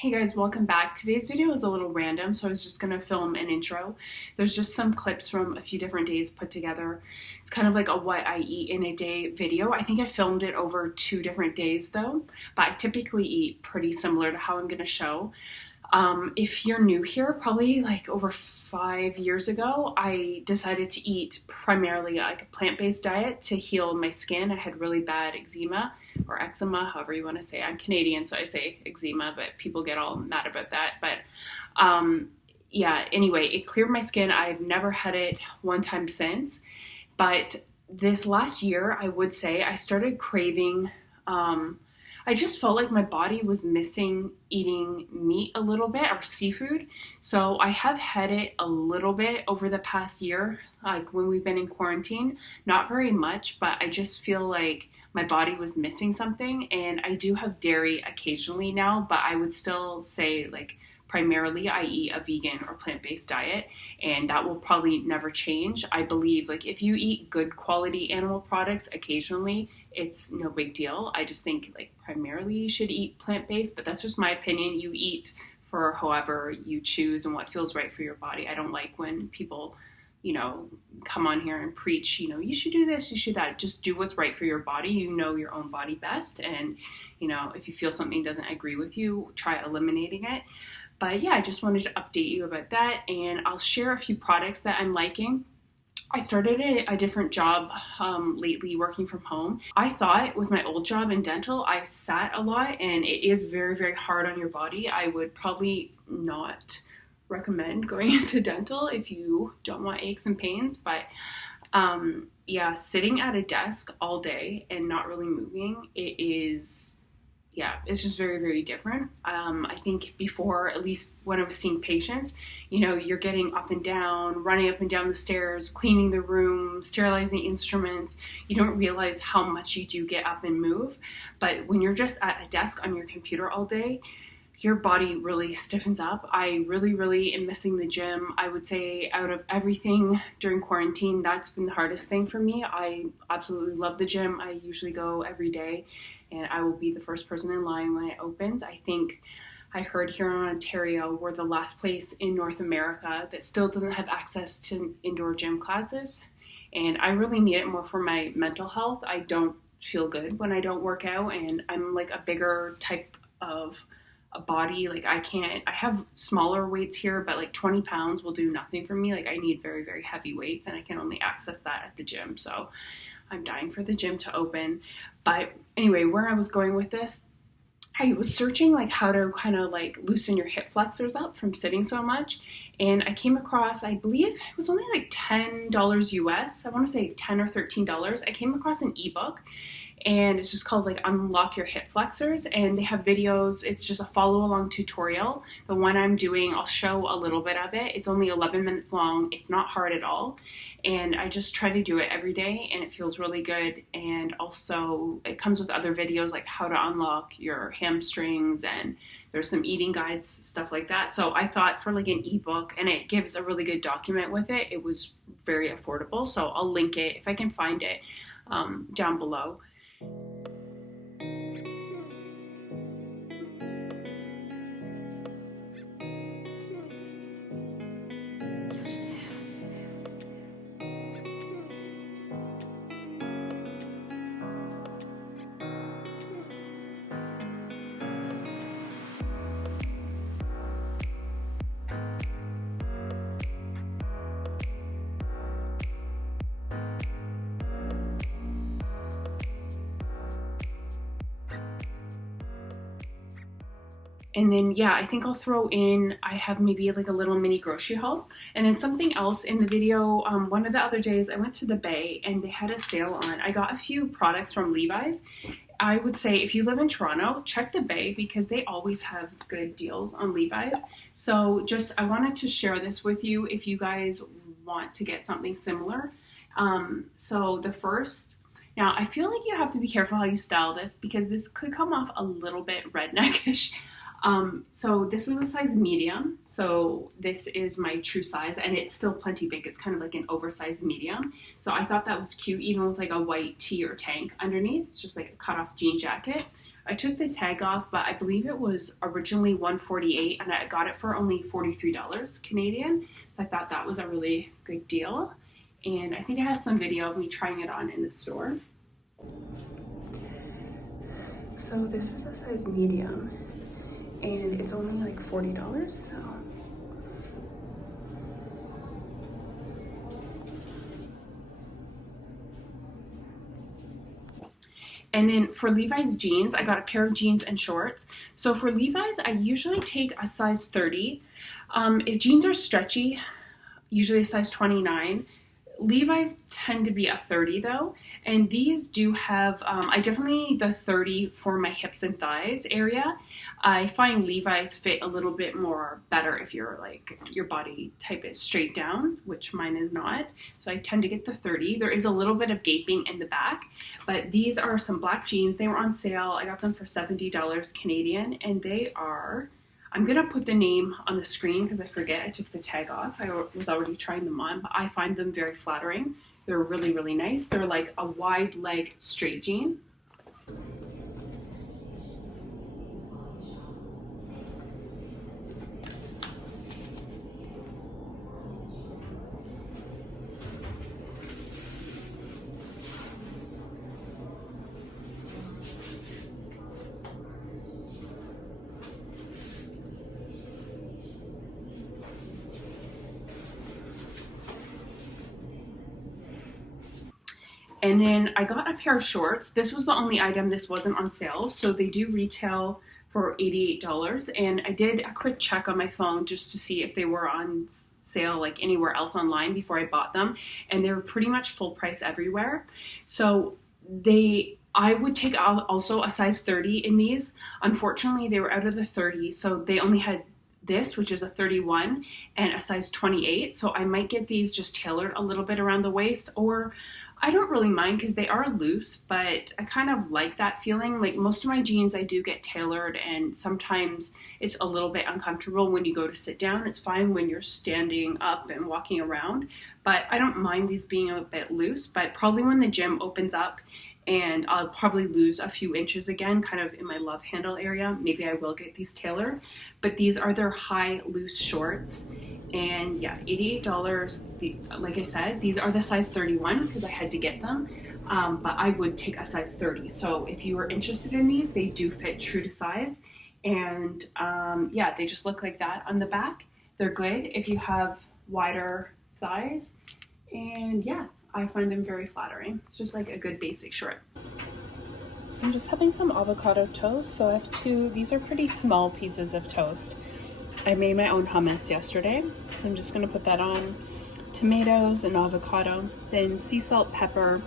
Hey guys, welcome back. Today's video is a little random, so I was just gonna film an intro. There's just some clips from a few different days put together. It's kind of like a what I eat in a day video. I think I filmed it over 2 different days though, but I typically eat pretty similar to how I'm gonna show. If you're new here, probably like over 5 years ago, I decided to eat primarily like a plant-based diet to heal my skin. I had really bad eczema or eczema, however you want to say. I'm Canadian, so I say eczema, but people get all mad about that. But yeah, anyway, it cleared my skin. I've never had it one time since. But this last year, I would say I started craving. I just felt like my body was missing eating meat a little bit or seafood. So I have had it a little bit over the past year, like when we've been in quarantine. Not very much, but I just feel like my body was missing something. And I do have dairy occasionally now, but I would still say like primarily I eat a vegan or plant-based diet, and that will probably never change. I believe like if you eat good quality animal products occasionally, it's no big deal. I just think like primarily you should eat plant-based, but that's just my opinion. You eat for however you choose and what feels right for your body. I don't like when people, come on here and preach, you should do this, you should that. Just do what's right for your body. You know your own body best. And, if you feel something doesn't agree with you, try eliminating it. But yeah, I just wanted to update you about that, and I'll share a few products that I'm liking. I started a different job lately working from home. I thought with my old job in dental, I sat a lot, and it is very, very hard on your body. I would probably not recommend going into dental if you don't want aches and pains. But yeah, sitting at a desk all day and not really moving, it's just very, very different. I think before, at least when I was seeing patients, you're getting up and down, running up and down the stairs, cleaning the room, sterilizing instruments. You don't realize how much you do get up and move. But when you're just at a desk on your computer all day, your body really stiffens up. I really, really am missing the gym. I would say out of everything during quarantine, that's been the hardest thing for me. I absolutely love the gym. I usually go every day, and I will be the first person in line when it opens. I think I heard here in Ontario, we're the last place in North America that still doesn't have access to indoor gym classes. And I really need it more for my mental health. I don't feel good when I don't work out, and I'm like a bigger type of a body. Like I have smaller weights here, but like 20 pounds will do nothing for me. Like I need very, very heavy weights, and I can only access that at the gym. So I'm dying for the gym to open. But anyway, where I was going with this, I was searching like how to kind of like loosen your hip flexors up from sitting so much. And I came across, I believe it was only like $10 US. I want to say $10 or $13. I came across an ebook, and it's just called like Unlock Your Hip Flexors, and they have videos. It's just a follow along tutorial. The one I'm doing, I'll show a little bit of it. It's only 11 minutes long. It's not hard at all, and I just try to do it every day, and it feels really good. And also it comes with other videos like how to unlock your hamstrings, and there's some eating guides, stuff like that. So I thought for like an ebook, and it gives a really good document with it, it was very affordable. So I'll link it if I can find it down below. And then, yeah, I think I'll throw in, I have maybe like a little mini grocery haul. And then something else in the video, one of the other days I went to the Bay and they had a sale on. I got a few products from Levi's. I would say if you live in Toronto, check the Bay because they always have good deals on Levi's. So I wanted to share this with you if you guys want to get something similar. So the first, now I feel like you have to be careful how you style this because this could come off a little bit redneckish. So this was a size medium. So this is my true size, and it's still plenty big. It's kind of like an oversized medium. So I thought that was cute, even with like a white tee or tank underneath. It's just like a cut off jean jacket. I took the tag off, but I believe it was originally $148 and I got it for only $43 Canadian. So I thought that was a really good deal. And I think I have some video of me trying it on in the store. So this is a size medium and it's only like $40. So. And then for Levi's jeans, I got a pair of jeans and shorts. So for Levi's, I usually take a size 30. If jeans are stretchy, usually a size 29. Levi's tend to be a 30 though. And these do have, I definitely need the 30 for my hips and thighs area. I find Levi's fit a little bit more better if you're like, your body type is straight down, which mine is not. So I tend to get the 30. There is a little bit of gaping in the back, but these are some black jeans. They were on sale. I got them for $70 Canadian and they are, I'm gonna put the name on the screen because I forget I took the tag off. I was already trying them on, but I find them very flattering. They're really, really nice. They're like a wide leg straight jean. And then I got a pair of shorts. This was the only item, this wasn't on sale. So they do retail for $88. And I did a quick check on my phone just to see if they were on sale like anywhere else online before I bought them. And they were pretty much full price everywhere. So I would take also a size 30 in these. Unfortunately, they were out of the 30. So they only had this, which is a 31 and a size 28. So I might get these just tailored a little bit around the waist, or I don't really mind because they are loose, but I kind of like that feeling. Like most of my jeans I do get tailored and sometimes it's a little bit uncomfortable when you go to sit down. It's fine when you're standing up and walking around, but I don't mind these being a bit loose. But probably when the gym opens up and I'll probably lose a few inches again, kind of in my love handle area, maybe I will get these tailored. But these are their high loose shorts. And yeah, $88. Like I said, these are the size 31 because I had to get them, but I would take a size 30. So if you are interested in these, they do fit true to size. And yeah, they just look like that on the back. They're good if you have wider thighs. And yeah, I find them very flattering. It's just like a good basic short. So I'm just having some avocado toast. So I have two, these are pretty small pieces of toast. I made my own hummus yesterday, so I'm just gonna put that on. Tomatoes and avocado, then sea salt, pepper.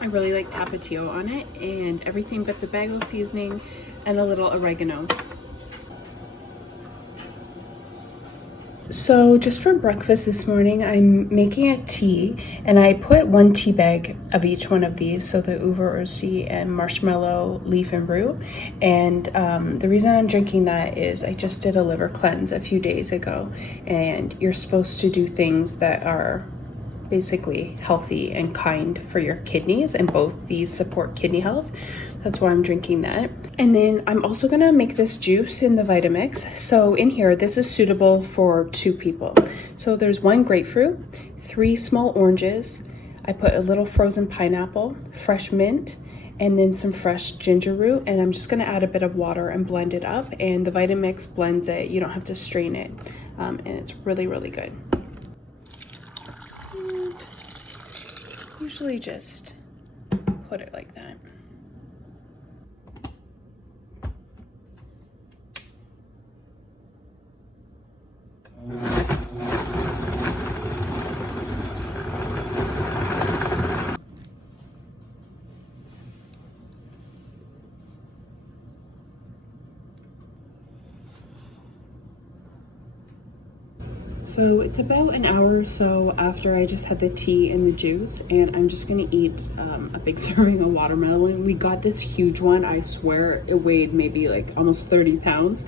I really like tapatio on it, and everything but the bagel seasoning and a little oregano. So just for breakfast this morning, I'm making a tea, and I put 1 tea bag of each one of these, so the uva and marshmallow, leaf and brew. And the reason I'm drinking that is I just did a liver cleanse a few days ago, and you're supposed to do things that are basically healthy and kind for your kidneys, and both these support kidney health. That's why I'm drinking that. And then I'm also gonna make this juice in the Vitamix. So in here, this is suitable for 2 people. So there's 1 grapefruit, 3 small oranges. I put a little frozen pineapple, fresh mint, and then some fresh ginger root. And I'm just gonna add a bit of water and blend it up. And the Vitamix blends it. You don't have to strain it. And it's really, really good. And usually just put it like that. So it's about an hour or so after I just had the tea and the juice, and I'm just gonna eat a big serving of watermelon. We got this huge one. I swear it weighed maybe like almost 30 pounds.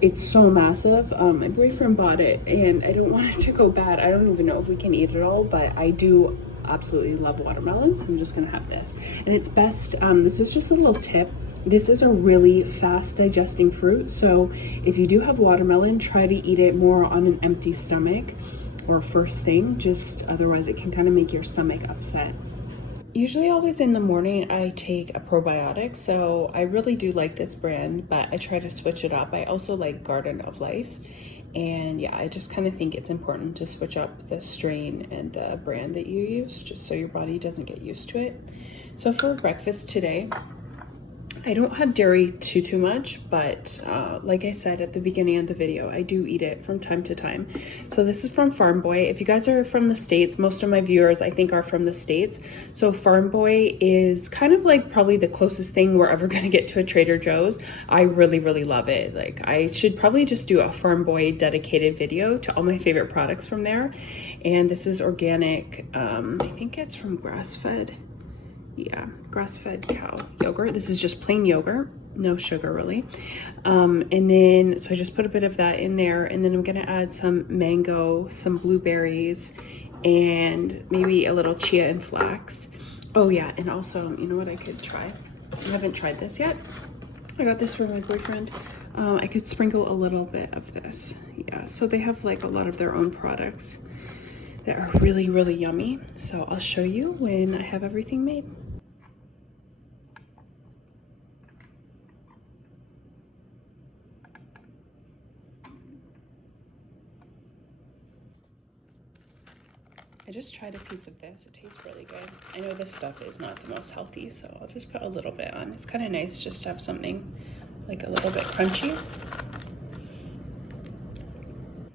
It's so massive. My boyfriend bought it and I don't want it to go bad. I don't even know if we can eat it all, but I do absolutely love watermelon, so I'm just gonna have this. And it's best, this is just a little tip. This is a really fast digesting fruit, so if you do have watermelon, try to eat it more on an empty stomach or first thing, just otherwise it can kind of make your stomach upset. Usually always in the morning I take a probiotic, so I really do like this brand, but I try to switch it up. I also like Garden of Life, and yeah, I just kind of think it's important to switch up the strain and the brand that you use, just so your body doesn't get used to it. So for breakfast today, I don't have dairy too much, but like I said at the beginning of the video, I do eat it from time to time. So this is from Farmboy. If you guys are from the States, most of my viewers I think are from the States. So Farmboy is kind of like probably the closest thing we're ever gonna get to a Trader Joe's. I really love it. Like, I should probably just do a Farmboy dedicated video to all my favorite products from there. And this is organic, I think it's from grass-fed. Yeah, grass-fed cow yogurt. This is just plain yogurt, no sugar really. And then, so I just put a bit of that in there, and then I'm gonna add some mango, some blueberries, and maybe a little chia and flax. Oh yeah, and also, you know what I could try? I haven't tried this yet. I got this from my boyfriend. I could sprinkle a little bit of this. Yeah, so they have like a lot of their own products that are really yummy. So I'll show you when I have everything made. I just tried a piece of this. It tastes really good. I know this stuff is not the most healthy, so I'll just put a little bit on. It's kind of nice just to have something like a little bit crunchy.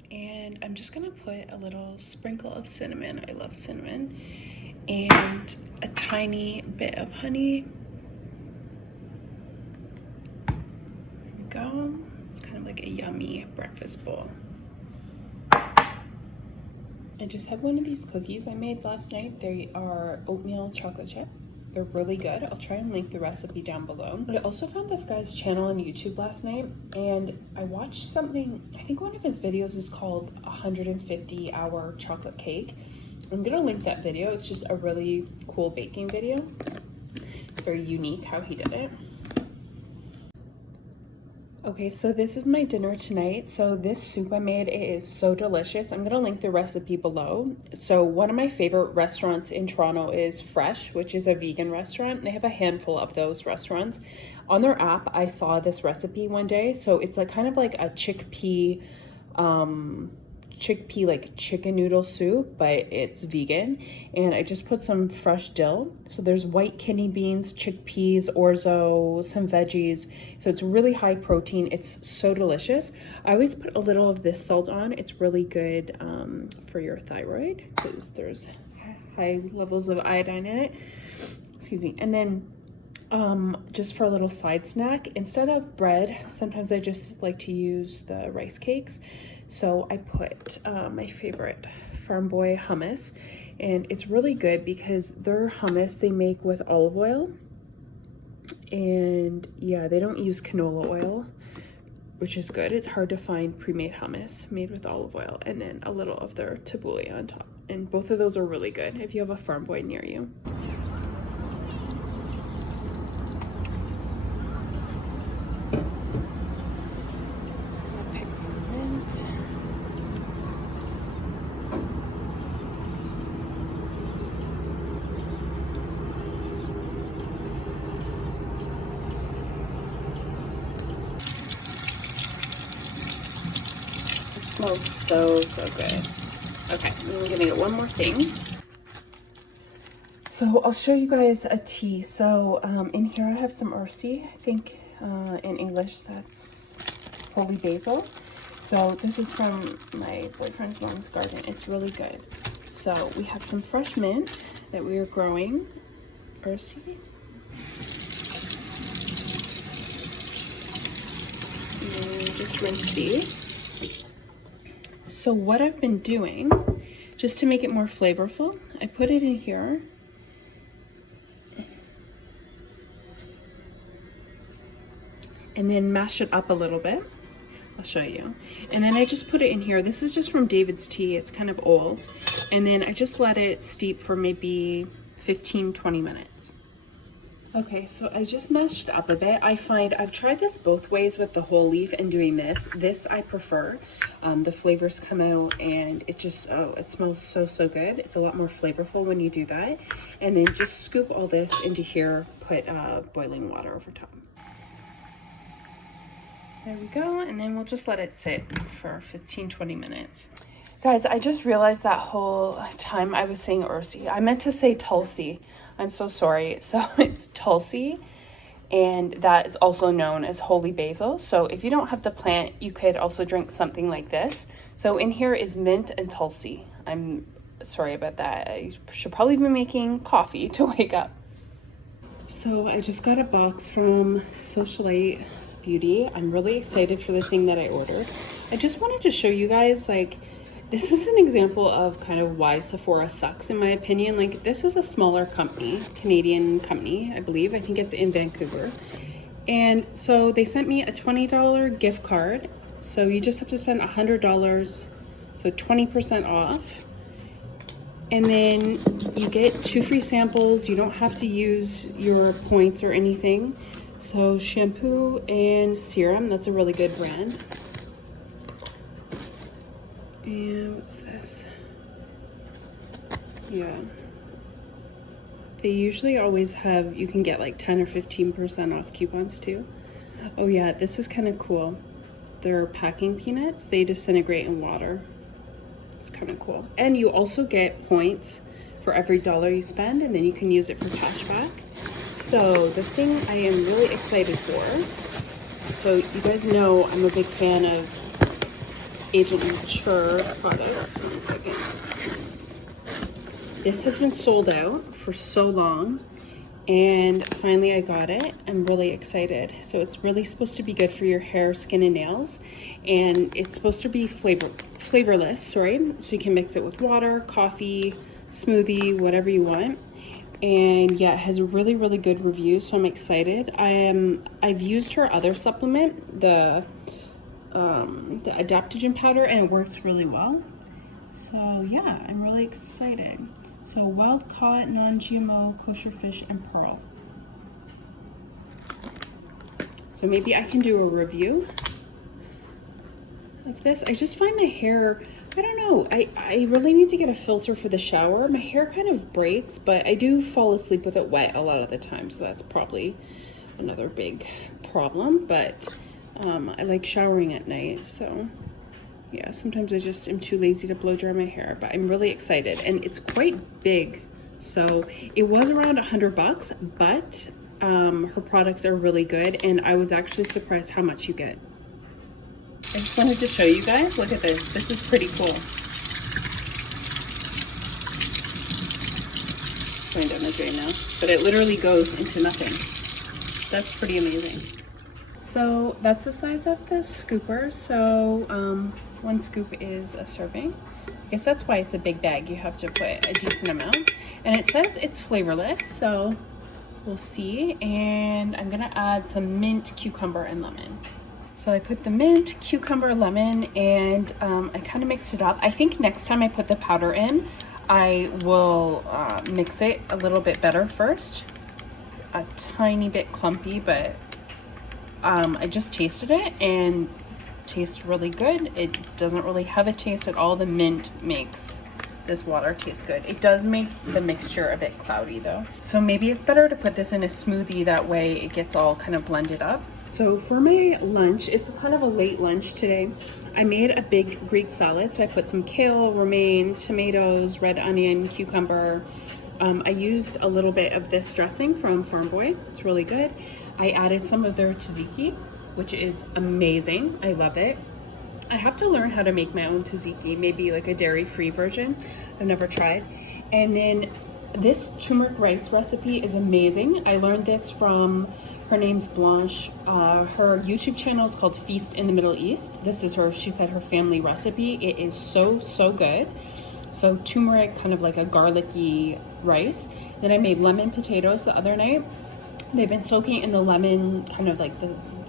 And I'm just gonna put a little sprinkle of cinnamon. I love cinnamon. And a tiny bit of honey. There we go. It's kind of like a yummy breakfast bowl. I just have one of these cookies I made last night. They are oatmeal chocolate chip. They're really good. I'll try and link the recipe down below. But I also found this guy's channel on YouTube last night, and I watched something, I think one of his videos is called 150-hour chocolate cake. I'm gonna link that video. It's just a really cool baking video. It's very unique how he did it. Okay, so this is my dinner tonight. So this soup I made, it is so delicious. I'm gonna link the recipe below. So one of my favorite restaurants in Toronto is Fresh, which is a vegan restaurant. They have a handful of those restaurants. On their app, I saw this recipe one day. So it's like kind of like a chickpea like chicken noodle soup, but it's vegan. And I just put some fresh dill. So there's white kidney beans, chickpeas, orzo, some veggies. So it's really high protein. It's so delicious. I always put a little of this salt on. It's really good for your thyroid because there's high levels of iodine in it. Excuse me. And then just for a little side snack, instead of bread, sometimes I just like to use the rice cakes. So I put my favorite Farmboy hummus, and it's really good because their hummus they make with olive oil, and yeah, they don't use canola oil, which is good. It's hard to find pre-made hummus made with olive oil, and then a little of their tabbouleh on top, and both of those are really good if you have a Farmboy near you. So I'm gonna pick some mint. Smells so good. Okay, I'm gonna get one more thing. So I'll show you guys a tea. So in here I have some ursi. I think in English that's holy basil. So this is from my boyfriend's mom's garden. It's really good. So we have some fresh mint that we are growing. Ursi. And just rinse these. So what I've been doing, just to make it more flavorful, I put it in here. And then mash it up a little bit. I'll I'll show you. And then I just put it in here. This is just from David's Tea. It's kind of old. And then I just let it steep for maybe 15-20 minutes. Okay, so I just mashed it up a bit. I find I've tried this both ways with the whole leaf and doing this. This I prefer. The flavors come out and it just, oh, it smells so good. It's a lot more flavorful when you do that. And then just scoop all this into here, put boiling water over top. There we go, and then we'll just let it sit for 15-20 minutes. Guys, I just realized that whole time I was saying Ursi. I meant to say Tulsi. I'm so sorry. So it's Tulsi, and that is also known as holy basil. So if you don't have the plant, you could also drink something like this. So in here is mint and Tulsi. I'm sorry about that. I should probably be making coffee to wake up. So I just got a box from Socialite Beauty. I'm really excited for the thing that I ordered. I just wanted to show you guys, like, this is an example of kind of why Sephora sucks in my opinion. Like, this is a smaller company, Canadian company, I believe. I think it's in Vancouver. And so they sent me a $20 gift card. So you just have to spend $100, so 20% off. And then you get 2 free samples. You don't have to use your points or anything. So shampoo and serum, that's a really good brand. And what's this? Yeah. They usually always have, you can get like 10 or 15% off coupons too. Oh yeah, this is kind of cool. They're packing peanuts. They disintegrate in water. It's kind of cool. And you also get points for every dollar you spend, and then you can use it for cashback. So the thing I am really excited for, so you guys know I'm a big fan of Agent Nature products. 1 second. This has been sold out for so long, and finally I got it. I'm really excited. So it's really supposed to be good for your hair, skin, and nails, and it's supposed to be flavorless, sorry. So you can mix it with water, coffee, smoothie, whatever you want. And yeah, it has a really good review, so I'm excited. I've used her other supplement, the adaptogen powder, and it works really well. So yeah, I'm really excited. So wild caught, non-GMO, kosher fish, and pearl. So maybe I can do a review of this. I just find my hair, I don't know, I really need to get a filter for the shower. My hair kind of breaks, but I do fall asleep with it wet a lot of the time, so that's probably another big problem. But I like showering at night, so yeah, sometimes I just am too lazy to blow dry my hair, but I'm really excited, and it's quite big. So it was around $100, but her products are really good, and I was actually surprised how much you get. I just wanted to show you guys. Look at this. This is pretty cool. Going down the drain now. But it literally goes into nothing. That's pretty amazing. So that's the size of the scooper. So 1 scoop is a serving. I guess that's why it's a big bag. You have to put a decent amount. And it says it's flavorless, so we'll see. And I'm gonna add some mint, cucumber, and lemon. So I put the mint, cucumber, lemon, and I kind of mixed it up. I think next time I put the powder in, I will mix it a little bit better first. It's a tiny bit clumpy, but I just tasted it and it tastes really good. It doesn't really have a taste at all. The mint makes this water taste good. It does make the mixture a bit cloudy though. So maybe it's better to put this in a smoothie, that way it gets all kind of blended up. So for my lunch, it's kind of a late lunch today. I made a big Greek salad. So I put some kale, romaine, tomatoes, red onion, cucumber. I used a little bit of this dressing from Farmboy. It's really good. I added some of their tzatziki, which is amazing. I love it. I have to learn how to make my own tzatziki, maybe like a dairy-free version. I've never tried. And then this turmeric rice recipe is amazing. I learned this from, her name's Blanche. Her YouTube channel is called Feast in the Middle East. This is her, she said, her family recipe. It is so good. So turmeric, kind of like a garlicky rice. Then I made lemon potatoes the other night. They've been soaking in the lemon, kind of like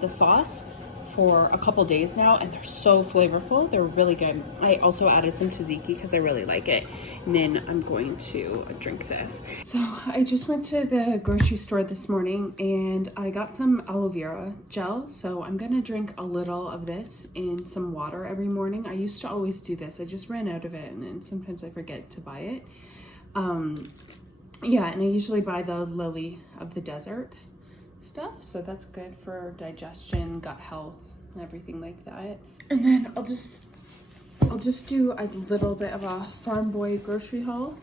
the sauce, for a couple days now, and they're so flavorful. They're really good. I also added some tzatziki because I really like it. And then I'm going to drink this. So I just went to the grocery store this morning and I got some aloe vera gel. So I'm gonna drink a little of this in some water every morning. I used to always do this. I just ran out of it and then sometimes I forget to buy it. Yeah, and I usually buy the lily of the desert stuff, so that's good for digestion, gut health, and everything like that. And then I'll just do a little bit of a Farmboy grocery haul.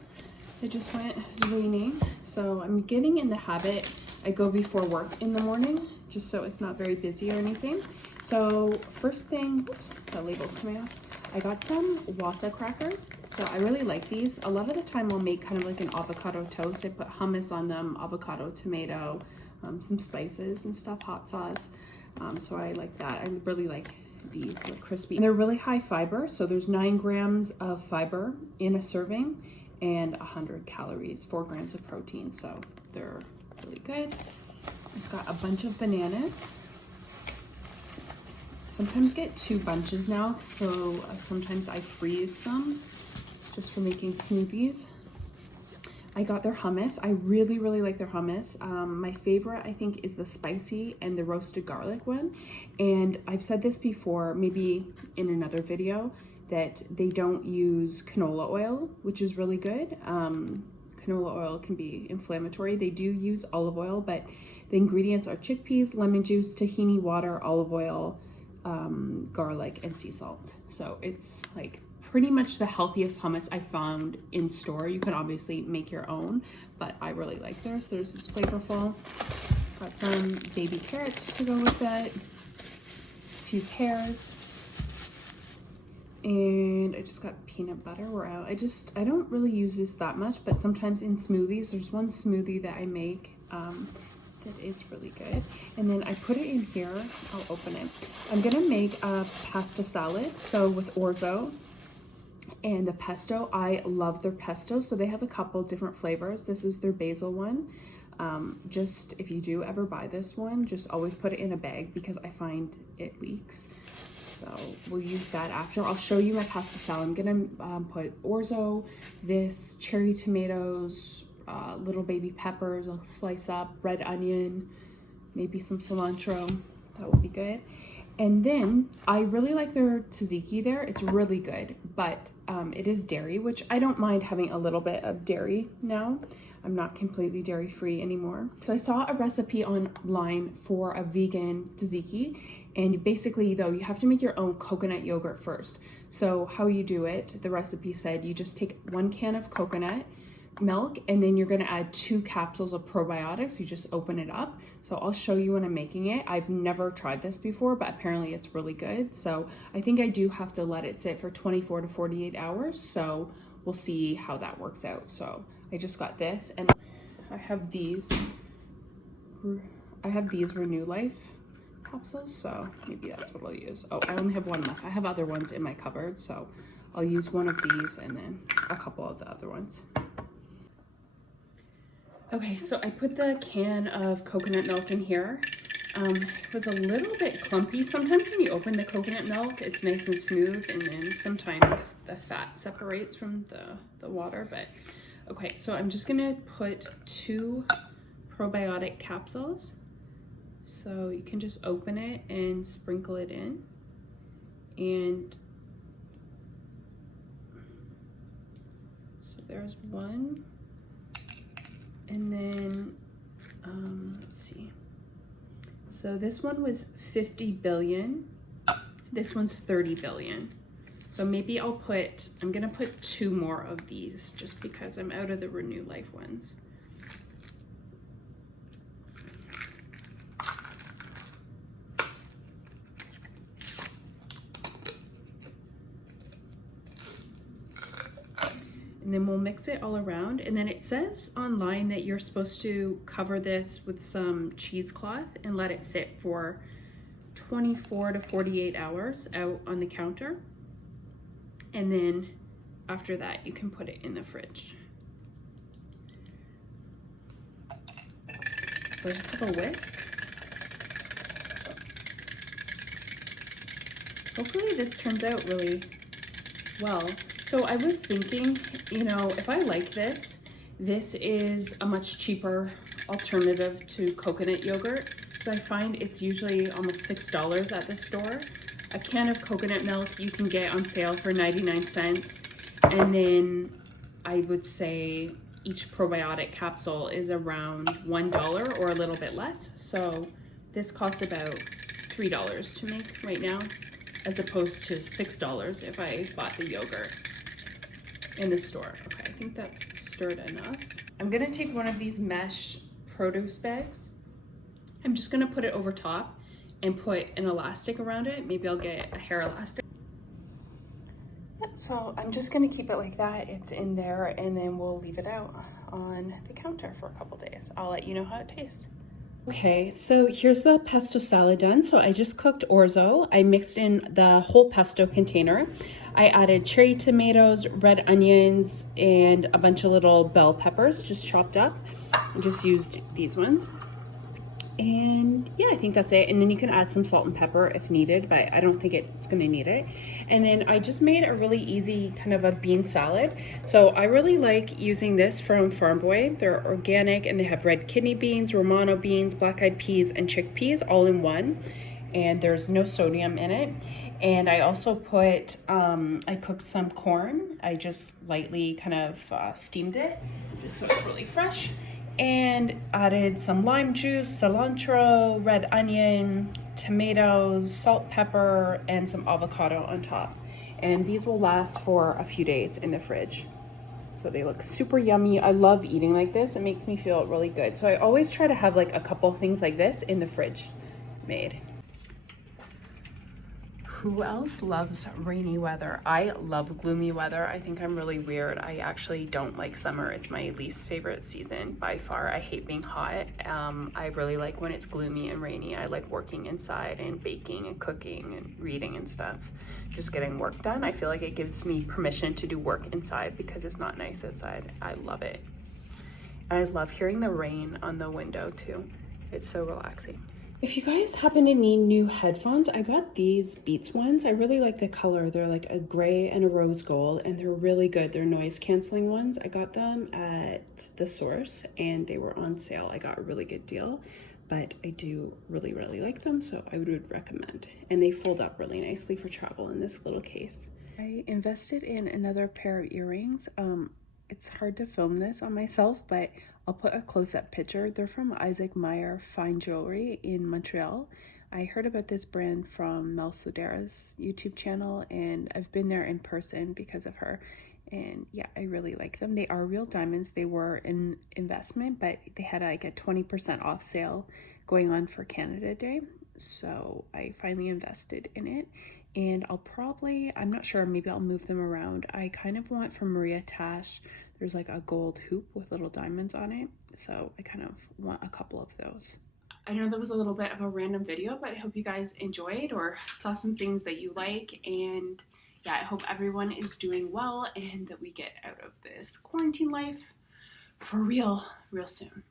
I just went, it was raining, so I'm getting in the habit. I go before work in the morning, just so it's not very busy or anything. So first thing, oops, the label's coming off. I got some wasa crackers. So I really like these. A lot of the time I'll make kind of like an avocado toast. I put hummus on them, avocado, tomato, some spices and stuff, hot sauce. So I like that. I really like these. They're crispy. And they're really high fiber. So there's 9 grams of fiber in a serving and 100 calories, 4 grams of protein. So they're really good. It's got a bunch of bananas. Sometimes get 2 bunches now, so sometimes I freeze some just for making smoothies. I got their hummus. I really like their hummus. My favorite, I think, is the spicy and the roasted garlic one. And I've said this before, maybe in another video, that they don't use canola oil, which is really good. Canola oil can be inflammatory. They do use olive oil, but the ingredients are chickpeas, lemon juice, tahini water, olive oil, garlic, and sea salt. So it's like pretty much the healthiest hummus I found in store. You can obviously make your own, but I really like theirs. Theirs is flavorful. Got some baby carrots to go with it, a few pears, and I just got peanut butter. We're out. I don't really use this that much, but sometimes in smoothies, there's one smoothie that I make that is really good. And then I put it in here. I'll open it. I'm gonna make a pasta salad. So with orzo and the pesto, I love their pesto. So they have a couple different flavors. This is their basil one. Just if you do ever buy this one, just always put it in a bag because I find it leaks. So we'll use that after. I'll show you my pasta salad. I'm gonna put orzo, this, cherry tomatoes, little baby peppers, I'll slice up, red onion, maybe some cilantro. That will be good. And then I really like their tzatziki there. It's really good, but it is dairy, which I don't mind having a little bit of dairy now. I'm not completely dairy free anymore. So I saw a recipe online for a vegan tzatziki, and basically though, you have to make your own coconut yogurt first. So how you do it, the recipe said you just take 1 can of coconut milk, and then you're going to add 2 capsules of probiotics. You just open it up. So I'll show you when I'm making it. I've never tried this before, but apparently it's really good. So I think I do have to let it sit for 24 to 48 hours. So we'll see how that works out. So I just got this, and I have these Renew Life capsules. So maybe that's what I'll use. Oh, I only have 1 left. I have other ones in my cupboard. So I'll use one of these and then a couple of the other ones. Okay, so I put the can of coconut milk in here. It was a little bit clumpy. Sometimes when you open the coconut milk, it's nice and smooth, and then sometimes the fat separates from the water, but okay, so I'm just gonna put 2 probiotic capsules. So you can just open it and sprinkle it in. And so there's 1. And then, let's see. So this one was 50 billion. This one's 30 billion. So maybe I'm gonna put 2 more of these just because I'm out of the Renew Life ones. And then we'll mix it all around. And then it says online that you're supposed to cover this with some cheesecloth and let it sit for 24 to 48 hours out on the counter. And then after that, you can put it in the fridge. So just have a whisk. Hopefully this turns out really well. So I was thinking, you know, if I like this, this is a much cheaper alternative to coconut yogurt. So I find it's usually almost $6 at the store. A can of coconut milk you can get on sale for 99 cents. And then I would say each probiotic capsule is around $1 or a little bit less. So this costs about $3 to make right now, as opposed to $6 if I bought the yogurt in the store. Okay, I think that's stirred enough. I'm gonna take one of these mesh produce bags. I'm just gonna put it over top and put an elastic around it. Maybe I'll get a hair elastic. Yeah, so I'm just gonna keep it like that. It's in there, and then we'll leave it out on the counter for a couple days. I'll let you know how it tastes. Okay, so here's the pesto salad done. So I just cooked orzo. I mixed in the whole pesto container. I added cherry tomatoes, red onions, and a bunch of little bell peppers just chopped up. I just used these ones. And yeah, I think that's it. And then you can add some salt and pepper if needed, but I don't think it's gonna need it. And then I just made a really easy kind of a bean salad. So I really like using this from Farmboy. They're organic and they have red kidney beans, Romano beans, black-eyed peas, and chickpeas all in one. And there's no sodium in it. And I also put, I cooked some corn. I just lightly kind of steamed it, just so it's really fresh. And added some lime juice, cilantro, red onion, tomatoes, salt, pepper, and some avocado on top. And these will last for a few days in the fridge. So they look super yummy. I love eating like this. It makes me feel really good. So I always try to have like a couple things like this in the fridge made. Who else loves rainy weather? I love gloomy weather. I think I'm really weird. I actually don't like summer. It's my least favorite season by far. I hate being hot. I really like when it's gloomy and rainy. I like working inside and baking and cooking and reading and stuff. Just getting work done. I feel like it gives me permission to do work inside because it's not nice outside. I love it. And I love hearing the rain on the window too. It's so relaxing. If you guys happen to need new headphones, I got these Beats ones. I really like the color. They're like a gray and a rose gold, and they're really good. They're noise canceling ones. I got them at the Source and they were on sale. I got a really good deal, but I do really, really like them, so I would recommend. And they fold up really nicely for travel in this little case. I invested in another pair of earrings. It's hard to film this on myself, but I'll put a close-up picture. They're from Isaac Meyer Fine Jewelry in Montreal. I heard about this brand from Mel Sodera's YouTube channel, and I've been there in person because of her. And yeah, I really like them. They are real diamonds. They were an investment, but they had like a 20% off sale going on for Canada Day. So I finally invested in it. And I'll probably, I'm not sure, maybe I'll move them around. I kind of want from Maria Tash, there's like a gold hoop with little diamonds on it. So I kind of want a couple of those. I know that was a little bit of a random video, but I hope you guys enjoyed or saw some things that you like. And yeah, I hope everyone is doing well and that we get out of this quarantine life for real soon.